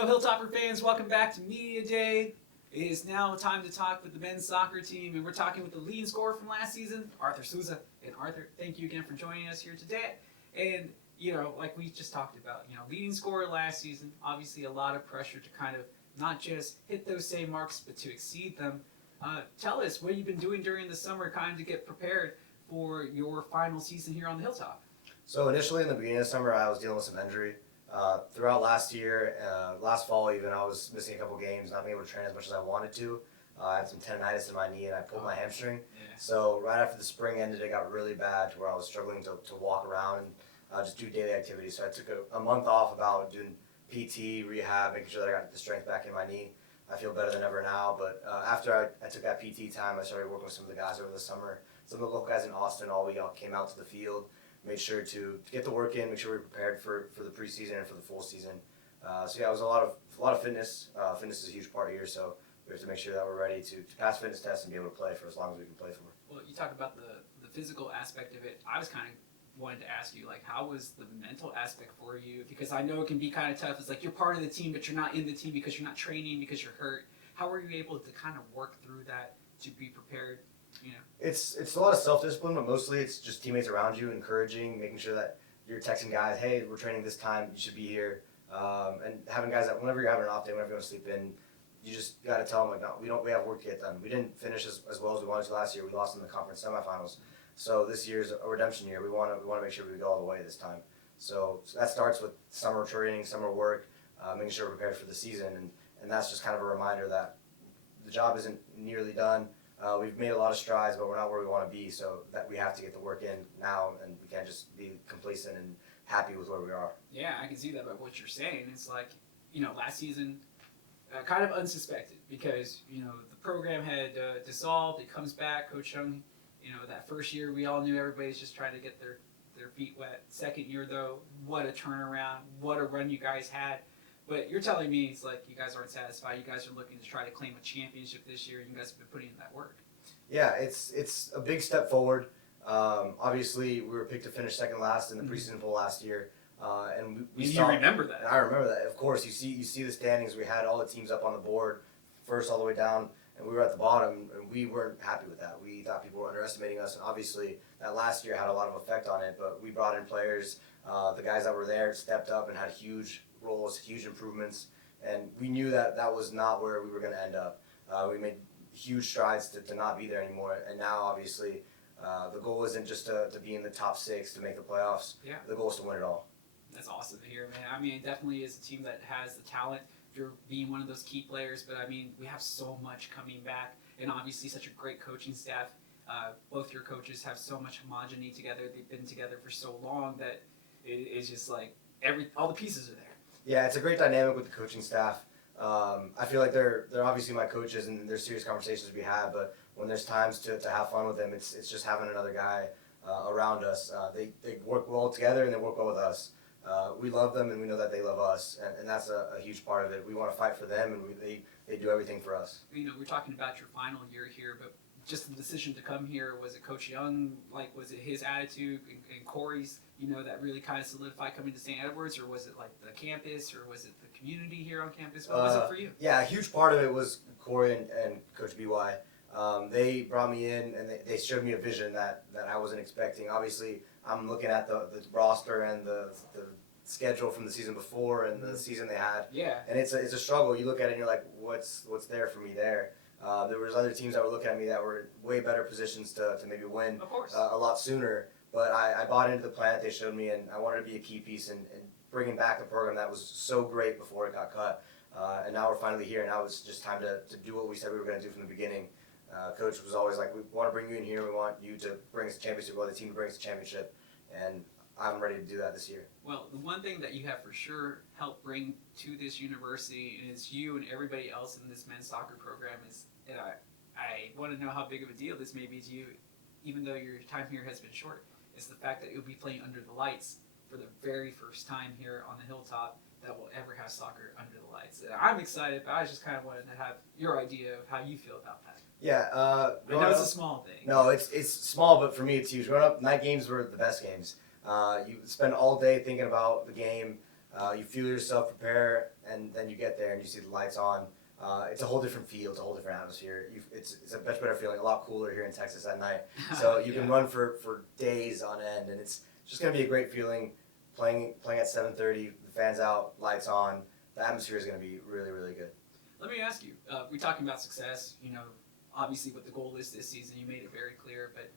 Hello, Hilltopper fans. Welcome back to Media Day. It is now time to talk with the men's soccer team, and we're talking with the leading scorer from last season, Arthur Souza. And Arthur, thank you again for joining us here today. And, like we just talked about, leading scorer last season, obviously a lot of pressure to kind of not just hit those same marks, but to exceed them. Tell us what you've been doing during the summer kind of to get prepared for your final season here on the Hilltop. So initially in the beginning of the summer, I was dealing with some injury. Throughout last year, last fall even, I was missing a couple games, not being able to train as much as I wanted to. I had some tendonitis in my knee and I pulled my hamstring. Yeah. So right after the spring ended, it got really bad to where I was struggling to walk around and just do daily activities. So I took a month off about doing PT, rehab, making sure that I got the strength back in my knee. I feel better than ever now, but after I took that PT time, I started working with some of the guys over the summer. Some of the local guys in Austin all came out to the field, made sure to get the work in, make sure we were prepared for the preseason and for the full season. So yeah, it was a lot of fitness. Fitness is a huge part here, so we have to make sure that we're ready to pass fitness tests and be able to play for as long as we can play for. Well, you talk about the physical aspect of it. I was kind of wanted to ask you, how was the mental aspect for you? Because I know it can be kind of tough. It's like you're part of the team, but you're not in the team because you're not training, because you're hurt. How were you able to kind of work through that to be prepared? It's a lot of self-discipline, but mostly it's just teammates around you, encouraging, making sure that you're texting guys, hey, we're training this time, you should be here. And having guys that whenever you're having an off day, whenever you want to sleep in, you just got to tell them, no, we have work to get done. We didn't finish as well as we wanted to last year. We lost in the conference semifinals. So this year's a redemption year. We want to make sure we go all the way this time. So that starts with summer training, summer work, making sure we're prepared for the season. And that's just kind of a reminder that the job isn't nearly done. We've made a lot of strides, but we're not where we want to be, so that we have to get the work in now, and we can't just be complacent and happy with where we are. Yeah, I can see that by what you're saying. It's like, last season, kind of unsuspected because, the program had dissolved. It comes back. Coach Young, that first year we all knew everybody's just trying to get their feet wet. Second year, though, what a turnaround. What a run you guys had. But you're telling me it's like you guys aren't satisfied. You guys are looking to try to claim a championship this year. You guys have been putting in that work. Yeah, it's a big step forward. Obviously, we were picked to finish second last in the preseason poll last year, and you remember that? I remember that. Of course, you see the standings. We had all the teams up on the board, first all the way down, and we were at the bottom, and we weren't happy with that. We thought people were underestimating us, and obviously that last year had a lot of effect on it. But we brought in players. The guys that were there stepped up and had huge roles, huge improvements, and we knew that was not where we were going to end up. We made huge strides to not be there anymore, and now obviously the goal isn't just to be in the top 6 to make the playoffs. Yeah. The goal is to win it all. That's awesome to hear, man. I mean, it definitely is a team that has the talent. You're being one of those key players, but I mean, we have so much coming back, and obviously such a great coaching staff. Both your coaches have so much homogeneity together. They've been together for so long that it's just like all the pieces are there. Yeah, it's a great dynamic with the coaching staff. I feel like they're obviously my coaches, and there's serious conversations we have. But when there's times to have fun with them, it's just having another guy around us. They work well together and they work well with us. We love them and we know that they love us, and that's a huge part of it. We want to fight for them, and they do everything for us. We're talking about your final year here, but just the decision to come here, was it Coach Young? Was it his attitude and Corey's? That really kind of solidified coming to St. Edwards, or was it like the campus, or was it the community here on campus? What was it for you? Yeah, a huge part of it was Corey and Coach BY. They brought me in and they showed me a vision that I wasn't expecting. Obviously, I'm looking at the roster and the schedule from the season before and the season they had. Yeah. And it's a struggle. You look at it and you're like, what's there for me there? There was other teams that were looking at me that were in way better positions to maybe win a lot sooner. But I bought into the plan that they showed me, and I wanted to be a key piece in bringing back the program that was so great before it got cut. And now we're finally here, and now it's just time to do what we said we were going to do from the beginning. Coach was always like, we want to bring you in here, we want you to bring us a championship, we want the team to bring us a championship, and I'm ready to do that this year. Well, the one thing that you have for sure helped bring to this university, and it's you and everybody else in this men's soccer program, is, and I want to know how big of a deal this may be to you, even though your time here has been short, is the fact that you'll be playing under the lights for the very first time here on the Hilltop that will ever have soccer under the lights. And I'm excited, but I just kind of wanted to have your idea of how you feel about that. Yeah, I know it's a small thing. No, it's small, but for me it's huge. Growing up, night games were the best games. You spend all day thinking about the game. You feel yourself prepare, and then you get there and you see the lights on. It's a whole different feel. It's a whole different atmosphere. It's a much better feeling. A lot cooler here in Texas at night. So you can run for days on end, and it's just gonna be a great feeling. Playing at 7:30, the fans out, lights on. The atmosphere is gonna be really, really good. Let me ask you. We're talking about success. Obviously, what the goal is this season, you made it very clear. But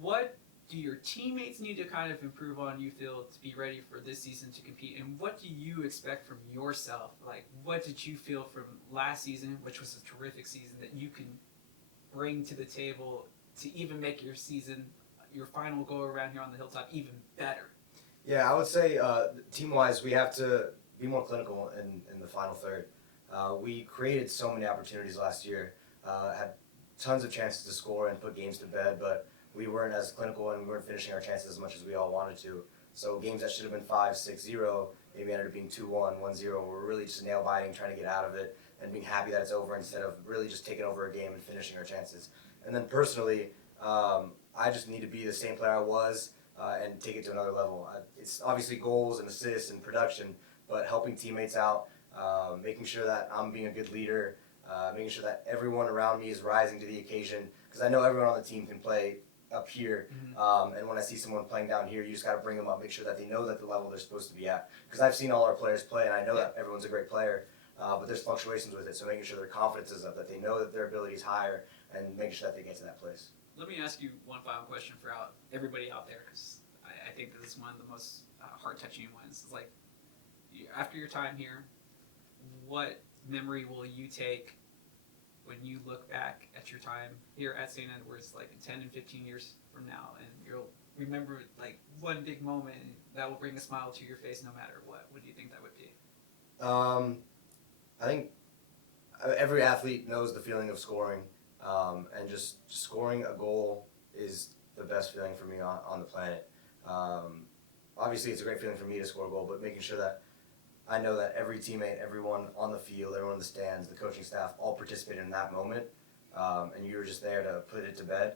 what do your teammates need to kind of improve on, you feel, to be ready for this season to compete? And what do you expect from yourself? Like, what did you feel from last season, which was a terrific season, that you can bring to the table to even make your season, your final go around here on the hilltop, even better? Yeah, I would say team-wise, we have to be more clinical in the final third. We created so many opportunities last year, had tons of chances to score and put games to bed, but we weren't as clinical and we weren't finishing our chances as much as we all wanted to. So games that should have been 5-6-0 maybe ended up being 2-1, 1-0. We're really just nail biting, trying to get out of it and being happy that it's over instead of really just taking over a game and finishing our chances. And then personally, I just need to be the same player I was and take it to another level. It's obviously goals and assists and production, but helping teammates out, making sure that I'm being a good leader, making sure that everyone around me is rising to the occasion, because I know everyone on the team can play up here, and when I see someone playing down here, you just got to bring them up, make sure that they know that the level they're supposed to be at, because I've seen all our players play and I know that everyone's a great player, but there's fluctuations with it, so making sure their confidence is up, that they know that their ability is higher, and making sure that they get to that place. Let me ask you one final question for everybody out there, because I think this is one of the most heart-touching ones. It's like, after your time here, what memory will you take when you look back at your time here at St. Edward's, like in 10 and 15 years from now, and you'll remember like one big moment that will bring a smile to your face no matter what? What do you think that would be? I think every athlete knows the feeling of scoring, and just scoring a goal is the best feeling for me on the planet. Obviously, it's a great feeling for me to score a goal, but making sure that I know that every teammate, everyone on the field, everyone in the stands, the coaching staff, all participated in that moment, and you were just there to put it to bed.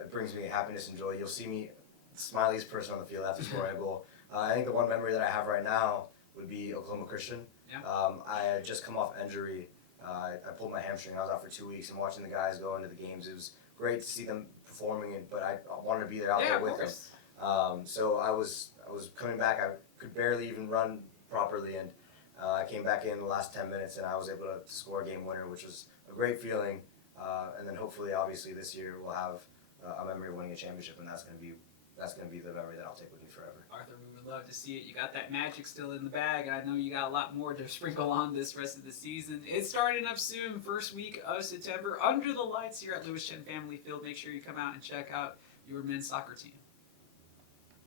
It brings me happiness and joy. You'll see me the smiliest person on the field after scoring a goal. I think the one memory that I have right now would be Oklahoma Christian. Yeah. I had just come off injury. I pulled my hamstring. I was out for 2 weeks, and watching the guys go into the games, it was great to see them performing, but I wanted to be there out there with them. So I was coming back. I could barely even run properly, and I came back in the last 10 minutes, and I was able to score a game winner, which was a great feeling. And then hopefully, obviously, this year we'll have a memory of winning a championship, and that's going to be the memory that I'll take with me forever. Arthur, we would love to see it. You got that magic still in the bag. I know you got a lot more to sprinkle on this rest of the season. It's starting up soon, first week of September, under the lights here at Lewis Chen Family Field. Make sure you come out and check out your men's soccer team.